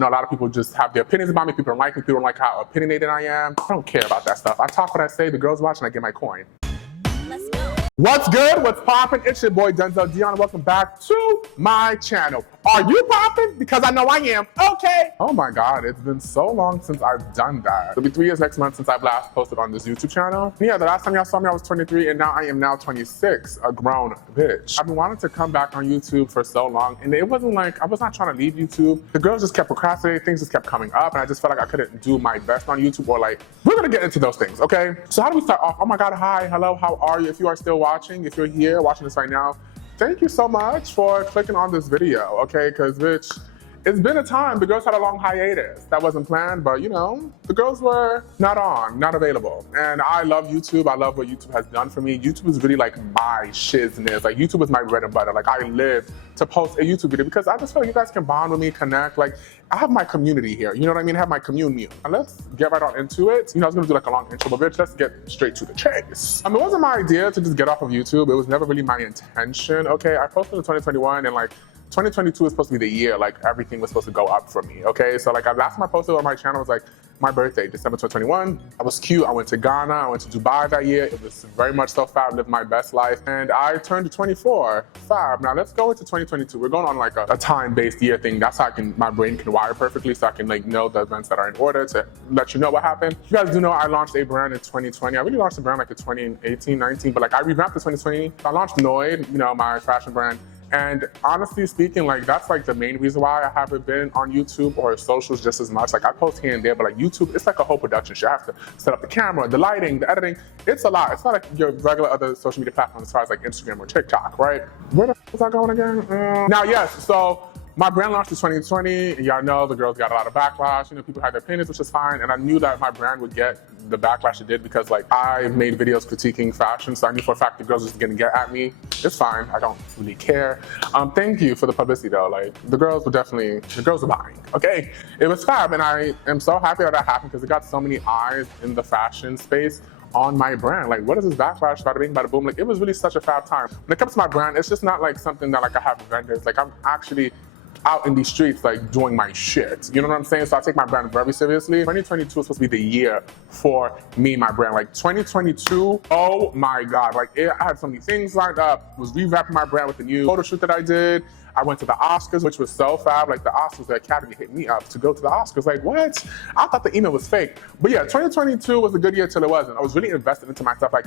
I know a lot of people just have their opinions about me. People don't like me. People don't like how opinionated I am. I don't care about that stuff. I talk what I say. The girls watch and I get my coin. Let's go. What's good? What's poppin'? It's your boy Denzel Dion. Welcome back to my channel. Are you poppin'? Because I know I am. Okay. Oh my God, it's been so long since I've done that. It'll be 3 years next month since I've last posted on this YouTube channel. Yeah, the last time y'all saw me, I was 23, and now I am now 26, a grown bitch. I've been wanting to come back on YouTube for so long, and it wasn't like, I was not trying to leave YouTube. The girls just kept procrastinating, things just kept coming up, and I just felt like I couldn't do my best on YouTube, or like, we're gonna get into those things, okay? So how do we start off? Oh my God, hi, hello, how are you? If you are still watching, if you're here watching this right now, thank you so much for clicking on this video, okay? Because, bitch, it's been a time. The girls had a long hiatus. That wasn't planned, but, you know, the girls were not available. And I love YouTube. I love what YouTube has done for me. YouTube is really like my shizness. Like, YouTube is my bread and butter. Like, I live to post a YouTube video because I just feel like you guys can bond with me, connect. Like, I have my community here. You know what I mean? I have my community. And let's get right on into it. You know, I was gonna do like a long intro, but bitch, let's get straight to the chase. It wasn't my idea to just get off of YouTube. It was never really my intention, okay? I posted in 2021 and like, 2022 is supposed to be the year, like everything was supposed to go up for me, okay? So like last time I posted on my channel was like my birthday, December 2021. I was cute, I went to Ghana, I went to Dubai that year. It was very much so fab, lived my best life. And I turned 24, fab. Now let's go into 2022. We're going on like a time-based year thing. That's how my brain can wire perfectly so I can like know the events that are in order to let you know what happened. You guys do know I launched a brand in 2020. I really launched a brand like in 2018, 19, but like I revamped in 2020. I launched Noid, you know, my fashion brand. And honestly speaking, like that's like the main reason why I haven't been on YouTube or socials just as much. Like I post here and there, but like YouTube, it's like a whole production. You have to set up the camera, the lighting, the editing. It's a lot. It's not like your regular other social media platforms as far as like Instagram or TikTok, right? Where the f was I going again? Now, yes, so my brand launched in 2020, and y'all know the girls got a lot of backlash. You know, people had their opinions, which is fine, and I knew that my brand would get the backlash it did because like I made videos critiquing fashion, so I knew for a fact the girls was gonna get at me. It's fine, I don't really care. Thank you for the publicity though. Like the girls were buying, okay? It was fab, and I am so happy that happened because it got so many eyes in the fashion space on my brand. Like, what is this backlash, bada bing, bada boom? Like, it was really such a fab time. When it comes to my brand, it's just not like something that like I have vendors. Like, I'm actually out in these streets, like doing my shit. You know what I'm saying? So I take my brand very seriously. 2022 is supposed to be the year for me and my brand. Like 2022, oh my God. Like I had so many things lined up. Was revamping my brand with the new photo shoot that I did. I went to the Oscars, which was so fab. Like the Oscars, the Academy hit me up to go to the Oscars. Like what? I thought the email was fake. But yeah, 2022 was a good year till it wasn't. I was really invested into myself. Like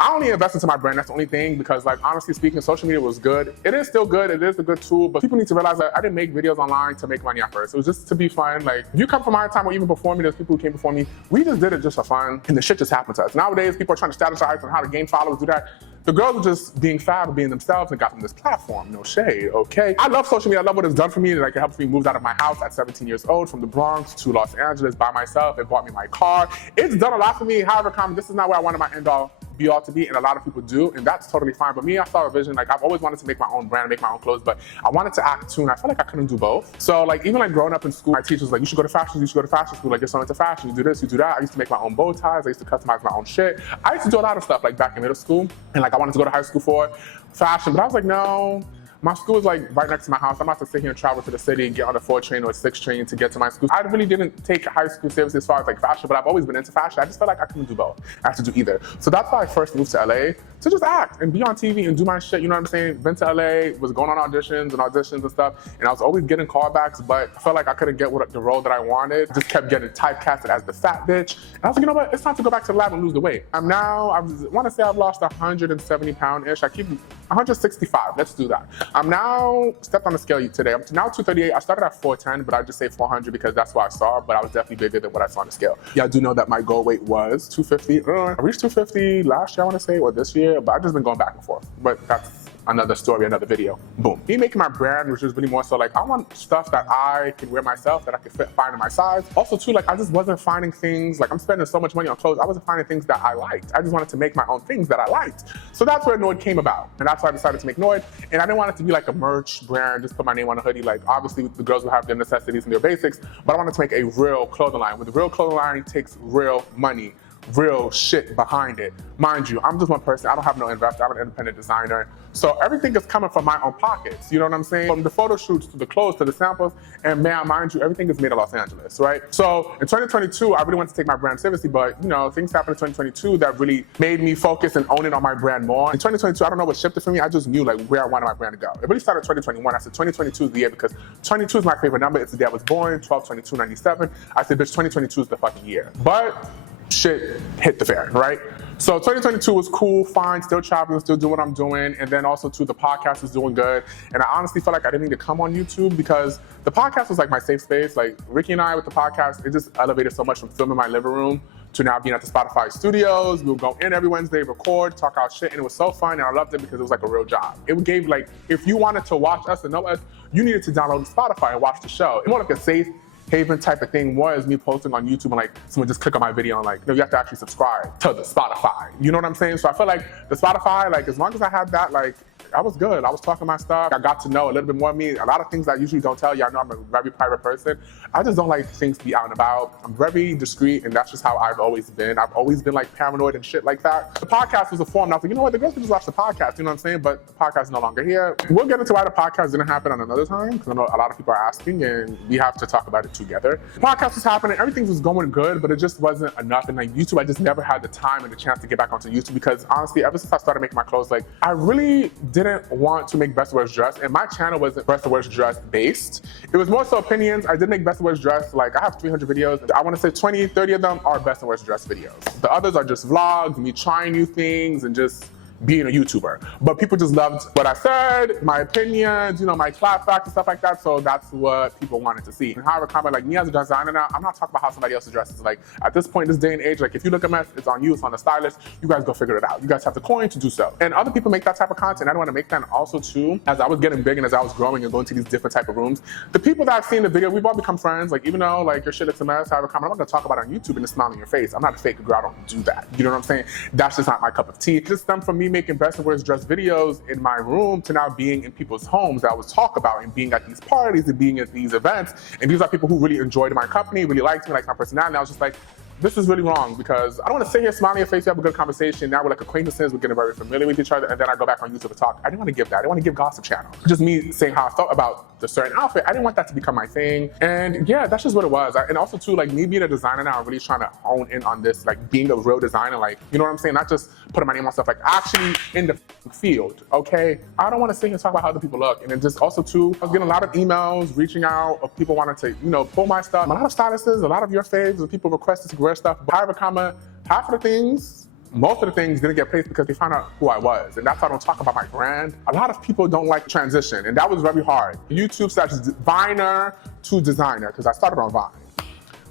I only invest into my brand. That's the only thing because like honestly speaking, social media was good. It is still good. It is a good tool, but people need to realize that I didn't make videos online to make money at first. It was just to be fun. Like if you come from my time or even before me, there's people who came before me. We just did it just for fun and the shit just happened to us. Nowadays, people are trying to strategize on how to gain followers, do that. The girls are just being fab and being themselves and got them this platform. No shade, okay? I love social media. I love what it's done for me. Like it helps me move out of my house at 17 years old from the Bronx to Los Angeles by myself. It bought me my car. It's done a lot for me. However, this is not where I wanted my end all be all to be, and a lot of people do, and that's totally fine. But me, I saw a vision. Like I've always wanted to make my own brand, make my own clothes, but I wanted to act too, and I felt like I couldn't do both. So like even like growing up in school, my teachers was like, you should go to fashion, you should go to fashion school. Like you're so into fashion, you do this, you do that. I used to make my own bow ties. I used to customize my own shit. I used to do a lot of stuff like back in middle school, and like I wanted to go to high school for fashion, but I was like, no. My school is like right next to my house. I'm about to sit here and travel to the city and get on a 4 train or a 6 train to get to my school. I really didn't take high school seriously as far as like fashion, but I've always been into fashion. I just felt like I couldn't do both. I had to do either. So that's why I first moved to LA to just act and be on TV and do my shit. You know what I'm saying? Been to LA, was going on auditions and stuff. And I was always getting callbacks, but I felt like I couldn't get the role that I wanted. Just kept getting typecasted as the fat bitch. And I was like, you know what? It's time to go back to the lab and lose the weight. I want to say I've lost 170 pound-ish. I keep 165. Let's do that. I'm now stepped on the scale today. I'm now 238. I started at 410, but I just say 400 because that's what I saw, but I was definitely bigger than what I saw on the scale. Yeah, I do know that my goal weight was 250. I reached 250 last year, I want to say, or this year, but I've just been going back and forth. But that's another story, another video. Boom. Me making my brand, which is really more so like, I want stuff that I can wear myself, that I can find in my size. Also too, like I just wasn't finding things, like I'm spending so much money on clothes, I wasn't finding things that I liked. I just wanted to make my own things that I liked. So that's where Noid came about. And that's why I decided to make Noid. And I didn't want it to be like a merch brand, just put my name on a hoodie. Like obviously the girls will have their necessities and their basics, but I wanted to make a real clothing line. With the real clothing line, it takes real money. real shit behind it. Mind you, I'm just one person. I don't have no investor. I'm an independent designer. So everything is coming from my own pockets. You know what I'm saying? From the photo shoots to the clothes to the samples. And man, mind you, everything is made in Los Angeles, right? So in 2022, I really wanted to take my brand seriously, but you know, things happened in 2022 that really made me focus and own it on my brand more. In 2022, I don't know what shifted for me. I just knew like where I wanted my brand to go. It really started in 2021. I said 2022 is the year because 22 is my favorite number. It's the day I was born, 12/22/97. I said, bitch, 2022 is the fucking year. But shit hit the fan, right? So 2022 was cool, fine, still traveling, still doing what I'm doing. And then also too, the podcast was doing good. And I honestly felt like I didn't need to come on YouTube because the podcast was like my safe space. Like Ricky and I with the podcast, it just elevated so much from filming my living room to now being at the Spotify studios. We would go in every Wednesday, record, talk our shit, and it was so fun, and I loved it because it was like a real job. It gave like, if you wanted to watch us and know us, you needed to download Spotify and watch the show. It's more like a safe haven type of thing was me posting on YouTube and like someone just click on my video and like, no, you have to actually subscribe to the Spotify. You know what I'm saying? So I feel like the Spotify, like as long as I had that, like I was good. I was talking my stuff. I got to know a little bit more of me. A lot of things I usually don't tell you. I know I'm a very private person. I just don't like things to be out and about. I'm very discreet, and that's just how I've always been. I've always been like paranoid and shit like that. The podcast was a form. And I was like, you know what? The girls can just watch the podcast. You know what I'm saying? But the podcast is no longer here. We'll get into why the podcast didn't happen on another time because I know a lot of people are asking, and we have to talk about it together. The podcast was happening. Everything was going good, but it just wasn't enough. And like YouTube, I just never had the time and the chance to get back onto YouTube because honestly, ever since I started making my clothes, like I really didn't want to make Best of Worst Dress, and my channel wasn't Best of Worst Dress based. It was more so opinions. I did make Best of Worst Dress, like I have 300 videos. I want to say 20, 30 of them are Best of Worst Dress videos. The others are just vlogs, me trying new things and just being a YouTuber. But people just loved what I said, my opinions, you know, my clapbacks and stuff like that. So that's what people wanted to see. And however, comment like me as a designer now, I'm not talking about how somebody else's dresses. Like at this point, this day and age, like if you look a mess, it's on you, it's on the stylist. You guys go figure it out. You guys have the coin to do so. And other people make that type of content. I don't want to make that. And also too, as I was getting big and as I was growing and going to these different type of rooms, the people that I've seen the video, we've all become friends. Like even though like your shit is a mess, however, comment, I'm not gonna talk about it on YouTube and just smile on your face. I'm not a fake girl. I don't do that. You know what I'm saying? That's just not my cup of tea. It just stemmed from me making Best of Worst Dress videos in my room to now being in people's homes that I was talk about and being at these parties and being at these events. And these are people who really enjoyed my company, really liked me, liked my personality. And I was just like, this is really wrong because I don't want to sit here, smile in your face, you have a good conversation. Now we're like acquaintances, we're getting very familiar with each other, and then I go back on YouTube to talk. I didn't want to give that. I didn't want to give gossip channel. Just me saying how I felt about the certain outfit. I didn't want that to become my thing. And yeah, that's just what it was. And also too, like me being a designer now, I'm really trying to hone in on this, like being a real designer, like, you know what I'm saying? Not just putting my name on stuff, like actually in the field, okay? I don't want to sit here and talk about how other people look. And then just also too, I was getting a lot of emails, reaching out of people wanting to, you know, pull my stuff. A lot of stylists, a lot of your faves, and people requested to wear stuff. But however, half of the things, most of the things didn't get placed because they found out who I was. And that's why I don't talk about my brand. A lot of people don't like transition, and that was very hard. YouTube starts Viner to designer, because I started on Vine.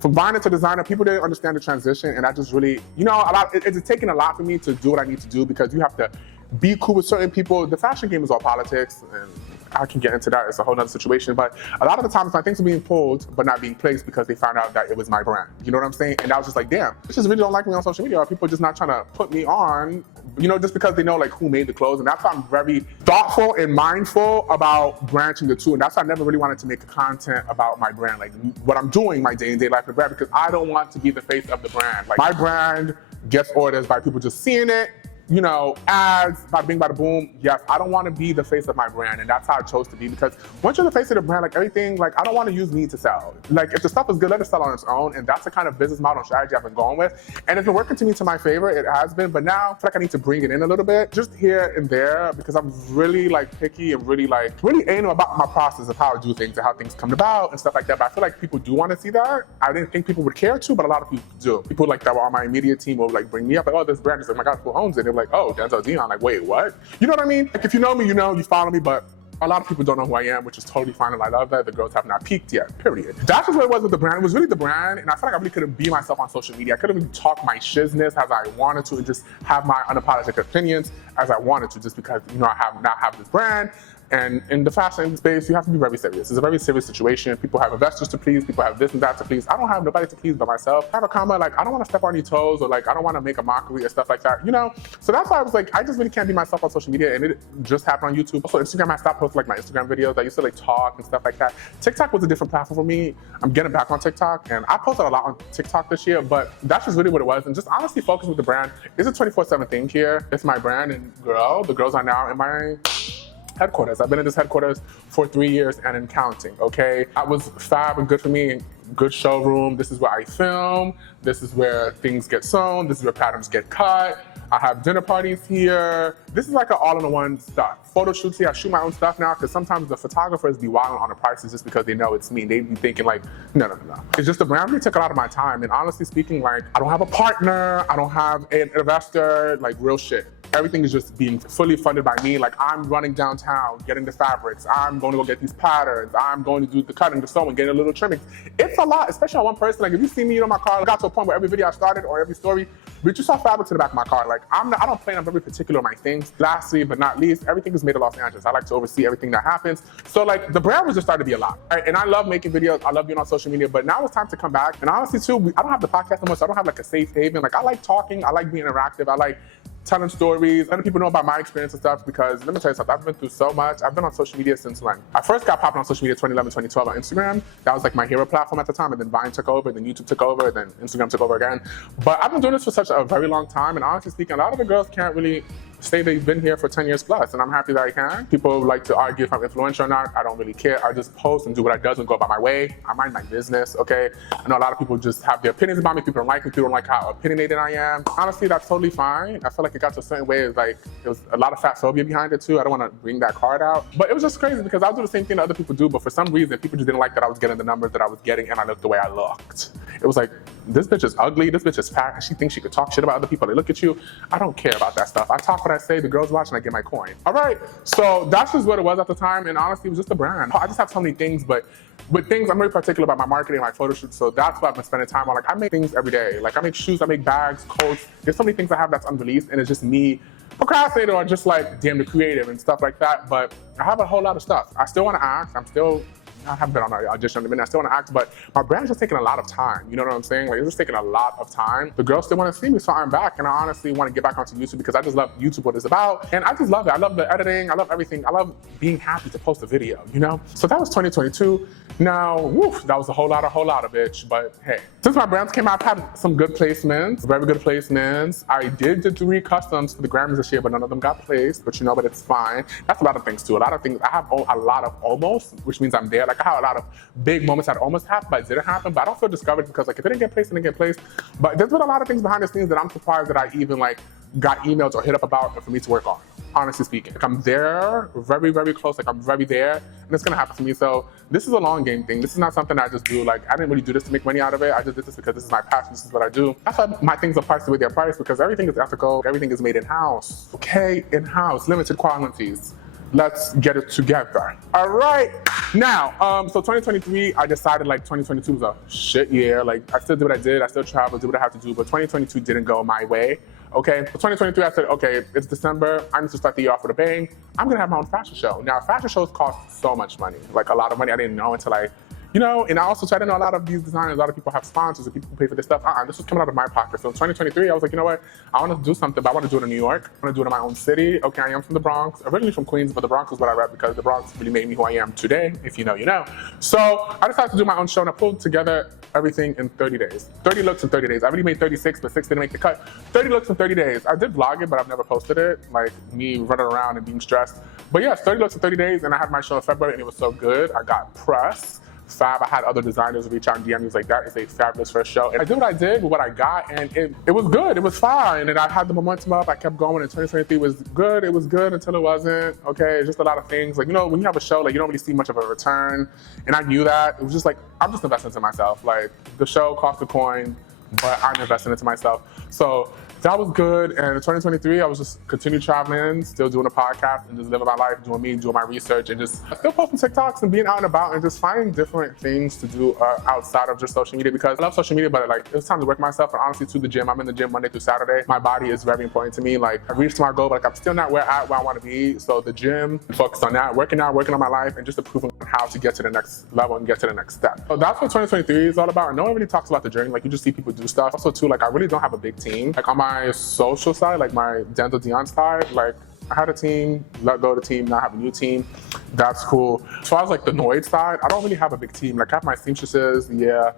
From Viner to designer, people didn't understand the transition, and I just really, you know, it's taken a lot for me to do what I need to do because you have to be cool with certain people. The fashion game is all politics, and I can get into that. It's a whole other situation. But a lot of the times my things are being pulled but not being placed because they found out that it was my brand. You know what I'm saying? And I was just like, damn, this just really don't like me on social media. Or people just not trying to put me on, you know, just because they know like who made the clothes. And that's why I'm very thoughtful and mindful about branching the two. And that's why I never really wanted to make content about my brand, like what I'm doing, my day-to-day life of the brand, because I don't want to be the face of the brand. Like my brand gets orders by people just seeing it, you know, ads, bada bing, bada boom. Yes, I don't want to be the face of my brand, and that's how I chose to be, because once you're the face of the brand, like everything, like I don't want to use me to sell. Like if the stuff is good, let it sell on its own, and that's the kind of business model and strategy I've been going with, and it's been working to me to my favor. It has been, but now I feel like I need to bring it in a little bit, just here and there, because I'm really like picky and really anal about my process of how I do things and how things come about and stuff like that. But I feel like people do want to see that. I didn't think people would care to, but a lot of people do. People like that were on my immediate team will like bring me up, like, oh, this brand is like, oh my God, who owns it? They're like, oh, Denzel Dion. Like, wait, what? You know what I mean? Like, if you know me, you know, you follow me, but a lot of people don't know who I am, which is totally fine, and I love that. The girls have not peaked yet, period. That's just what it was with the brand. It was really the brand, and I feel like I really couldn't be myself on social media. I couldn't really talk my shizness as I wanted to and just have my unapologetic opinions as I wanted to, just because, you know, I now have this brand. And in the fashion space, you have to be very serious. It's a very serious situation. People have investors to please, people have this and that to please. I don't have nobody to please but myself. I have a comment like, I don't want to step on any toes, or like, I don't want to make a mockery or stuff like that, you know? So that's why I was like, I just really can't be myself on social media, and it just happened on YouTube. Also, Instagram, I stopped posting like my Instagram videos. I used to like talk and stuff like that. TikTok was a different platform for me. I'm getting back on TikTok, and I posted a lot on TikTok this year, but that's just really what it was. And just honestly focus with the brand. It's a 24/7 thing here. It's my brand, and the girls are now in my headquarters. I've been in this headquarters for 3 years and in counting, okay? That was fab and good for me, and good showroom. This is where I film. This is where things get sewn. This is where patterns get cut. I have dinner parties here. This is like an all-in-one stuff. Photo shoots here, I shoot my own stuff now, because sometimes the photographers be wilding on the prices just because they know it's me. They be thinking like, no. It's just the brand really took a lot of my time, and honestly speaking, like, I don't have a partner, I don't have an investor, like real shit. Everything is just being fully funded by me. Like, I'm running downtown, getting the fabrics. I'm going to go get these patterns. I'm going to do the cutting, the sewing, getting a little trimming. It's a lot, especially on one person. Like, if you see me in my car, I got to a point where every video I started or every story, but you saw fabrics in the back of my car. Like, I don't plan on very particular on my things. Lastly, but not least, everything is made in Los Angeles. I like to oversee everything that happens. So like, the brand was just starting to be a lot. Right? And I love making videos. I love being on social media, but now it's time to come back. And honestly too, I don't have the podcast anymore, so I don't have like a safe haven. Like, I like talking. I like being interactive. I like telling stories, letting people know about my experience and stuff, because let me tell you something, I've been through so much. I've been on social media since when? I first got popping on social media 2011, 2012 on Instagram. That was like my hero platform at the time, and then Vine took over, then YouTube took over, then Instagram took over again. But I've been doing this for such a very long time, and honestly speaking, a lot of the girls can't really say they've been here for 10 years plus, and I'm happy that I can. People like to argue if I'm influential or not. I don't really care. I just post and do what I do and go about my way. I mind my business, okay? I know a lot of people just have their opinions about me. People don't like me. People don't like how opinionated I am. Honestly, that's totally fine. I feel like it got to a certain way. It's like, there was a lot of fat phobia behind it too. I don't want to bring that card out. But it was just crazy because I'll do the same thing that other people do, but for some reason, people just didn't like that I was getting the numbers that I was getting, and I looked the way I looked. It was like, this bitch is ugly, this bitch is fat, and she thinks she could talk shit about other people. They look at you. I don't care about that stuff. I talk what I say, the girls watch, and I get my coin. All right, so that's just what it was at the time, and honestly, it was just a brand. I just have so many things, but with things, I'm very particular about my marketing, my photo shoots, so that's what I've been spending time on. Like, I make things every day. Like, I make shoes, I make bags, coats. There's so many things I have that's unreleased, and it's just me procrastinating or just like damn the creative and stuff like that. But I have a whole lot of stuff. I still want to act. I haven't been on an audition in a minute. I still want to act, but my brand's just taking a lot of time. You know what I'm saying? Like, it's just taking a lot of time. The girls still want to see me, so I'm back, and I honestly want to get back onto YouTube because I just love YouTube, what it's about, and I just love it. I love the editing. I love everything. I love being happy to post a video, you know? So that was 2022. Now, woof, that was a whole lot of bitch, but hey. Since my brands came out, I've had some good placements, very good placements. I did 3 customs for the Grammys this year, but none of them got placed, but you know, but it's fine. That's a lot of things too. A lot of things, I have a lot of almost, which means I'm there. Like, I have a lot of big moments that almost happened, but it didn't happen, but I don't feel discouraged because like, if it didn't get placed, it didn't get placed. But there's been a lot of things behind the scenes that I'm surprised that I even like got emails or hit up about for me to work on. Honestly speaking, like, I'm there, very, very close. Like, I'm very there, and it's gonna happen to me. So this is a long game thing. This is not something I just do. Like, I didn't really do this to make money out of it. I just did this because this is my passion. This is what I do. That's why my things are priced the way they're priced, because everything is ethical. Everything is made in-house. Okay, in-house, limited quantities. Let's get it together. All right. Now, so 2023, I decided like 2022 was a shit year. Like, I still did what I did. I still traveled, did what I had to do, but 2022 didn't go my way. Okay, for 2023, I said, okay, it's December. I need to start the year off with a bang. I'm gonna have my own fashion show. Now, fashion shows cost so much money, like a lot of money. I didn't know until you know, and I also try to know a lot of these designers, a lot of people have sponsors and people who pay for this stuff. This was coming out of my pocket. So in 2023, I was like, you know what? I want to do something, but I want to do it in New York. I want to do it in my own city. Okay, I am from the Bronx, originally from Queens, but the Bronx is what I rep because the Bronx really made me who I am today. If you know, you know. So I decided to do my own show, and I pulled together everything in 30 days. 30 looks in 30 days. I already made 36, but 6 didn't make the cut. 30 looks in 30 days. I did vlog it, but I've never posted it, like me running around and being stressed. But yes, 30 looks in 30 days, and I had my show in February, and it was so good. I got press. Fab. I had other designers reach out and DM me like, that is a fabulous first show. And I did what I did with what I got, and it was good. It was fine. And I had the momentum up. I kept going, and 2023 was good. It was good until it wasn't. Okay, just a lot of things. Like, you know, when you have a show, like, you don't really see much of a return. And I knew that. It was just like, I'm just investing into myself. Like, the show cost a coin, but I'm investing into myself. So that was good. And in 2023, I was just continue traveling, still doing a podcast and just living my life, doing me, doing my research, and just still posting TikToks and being out and about and just finding different things to do outside of just social media, because I love social media, but like it's time to work myself. And honestly, to the gym, I'm in the gym Monday through Saturday. My body is very important to me. Like I reached my goal, but like I'm still not where I want to be. So the gym, focus on that, working out on my life, and just improving on how to get to the next level and get to the next step. So that's what 2023 is all about. No one really talks about the journey. Like you just see people do stuff. Also too, like I really don't have a big team. Like on my social side, like my Denzel Dion side, like I had a team, let go of the team, now I have a new team. That's cool. As far as like the Noid side, I don't really have a big team. Like I have my seamstresses, yeah,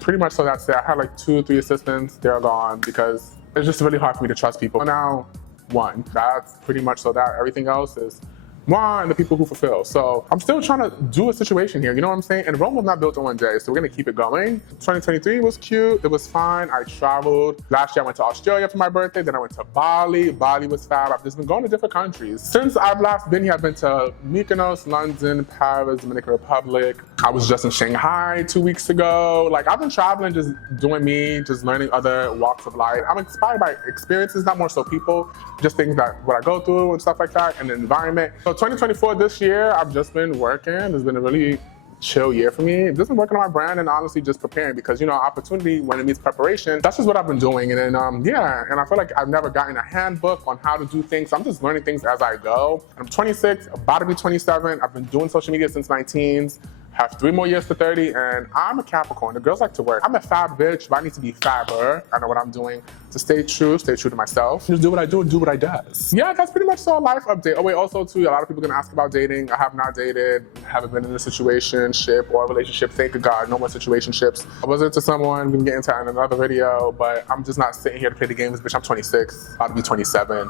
pretty much so that's it. I had like 2 or 3 assistants, they're gone because it's just really hard for me to trust people. Now, 1, that's pretty much so that everything else is 1, the people who fulfill. So I'm still trying to do a situation here, you know what I'm saying? And Rome was not built in one day, so we're gonna keep it going. 2023 was cute, it was fine. I traveled. Last year I went to Australia for my birthday, then I went to Bali. Bali was fab. I've just been going to different countries. Since I've last been here, I've been to Mykonos, London, Paris, Dominican Republic. I was just in Shanghai 2 weeks ago. Like I've been traveling, just doing me, just learning other walks of life. I'm inspired by experiences, not more so people, just things that what I go through and stuff like that, and the environment. So 2024, this year, I've just been working. It's been a really chill year for me. Just been working on my brand and honestly just preparing, because you know, opportunity when it means preparation, that's just what I've been doing. And then yeah, and I feel like I've never gotten a handbook on how to do things. So I'm just learning things as I go. I'm 26, about to be 27. I've been doing social media since my teens. Have 3 more years to 30, and I'm a Capricorn. The girls like to work. I'm a fab bitch, but I need to be fabber. I know what I'm doing to stay true to myself. Just do what I do and do what I does. Yeah, that's pretty much a life update. Oh wait, also too, a lot of people are gonna ask about dating. I have not dated, haven't been in a situationship or a relationship. Thank God, no more situationships. I was into someone, we can get into that in another video, but I'm just not sitting here to play the games, bitch. I'm 26, about to be 27.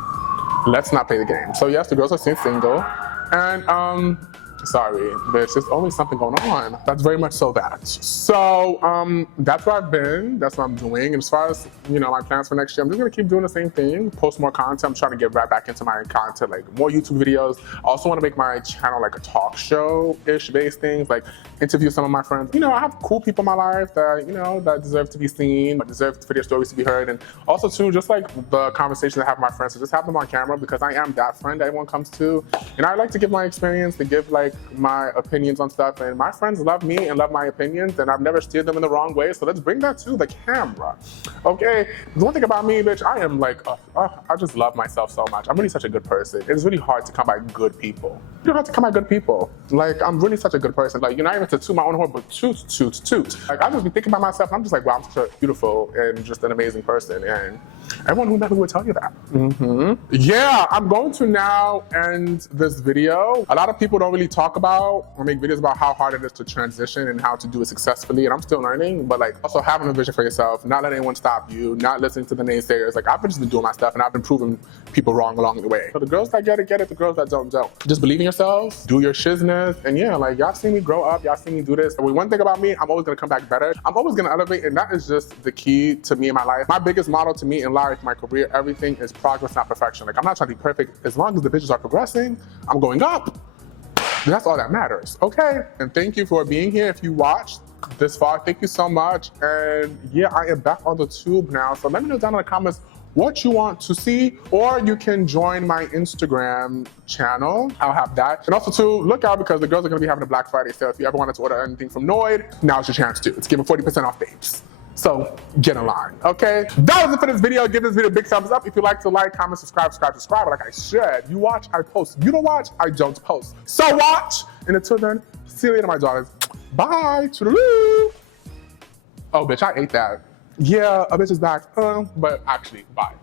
Let's not play the game. So yes, the girls are still single, and sorry, bitch, there's always something going on. That's very much so that. So that's where I've been, that's what I'm doing. And as far as, you know, my plans for next year, I'm just gonna keep doing the same thing, post more content. I'm trying to get right back into my content, like more YouTube videos. I also wanna make my channel like a talk show-ish based things, like interview some of my friends. You know, I have cool people in my life that, you know, that deserve to be seen, but deserve for their stories to be heard. And also too, just like the conversations I have with my friends, so just have them on camera, because I am that friend that everyone comes to. And I like to give my experience, to give like my opinions on stuff, and my friends love me and love my opinions, and I've never steered them in the wrong way, so let's bring that to the camera. Okay, the one thing about me, bitch, I am like, I just love myself so much. I'm really such a good person. It's really hard to come by good people. You don't have to come by good people. Like, I'm really such a good person. Like, you're not even to toot my own horn, but toot. Like, I just be thinking about myself, and I'm just like, wow, I'm such a beautiful and just an amazing person, and everyone who never would tell you that. Yeah, I'm going to now end this video. A lot of people don't really talk about or make videos about how hard it is to transition and how to do it successfully, and I'm still learning, but like also having a vision for yourself, not letting anyone stop you, not listening to the naysayers. Like I've just been doing my stuff, and I've been proving people wrong along the way. So the girls that get it, the girls that don't. Just believe in yourself, do your shizness, and yeah, like y'all seen me grow up, y'all seen me do this. And one thing about me, I'm always gonna come back better. I'm always gonna elevate, and that is just the key to me in my life. My biggest motto to me in life, my career, everything is progress, not perfection. Like I'm not trying to be perfect. As long as the bitches are progressing, I'm going up. That's all that matters, okay? And thank you for being here. If you watched this far, thank you so much. And yeah, I am back on the tube now. So let me know down in the comments what you want to see, or you can join my Instagram channel. I'll have that. And also too, look out, because the girls are gonna be having a Black Friday sale. If you ever wanted to order anything from Noid, now's your chance to. It's giving 40% off babes. So get in line, okay? That was it for this video. Give this video a big thumbs up. If you like to like, comment, subscribe, like I said. You watch, I post. You don't watch, I don't post. So watch, and until then, see you later, my daughters. Bye, toodaloo. Oh, bitch, I ate that. Yeah, a bitch is back, but actually, bye.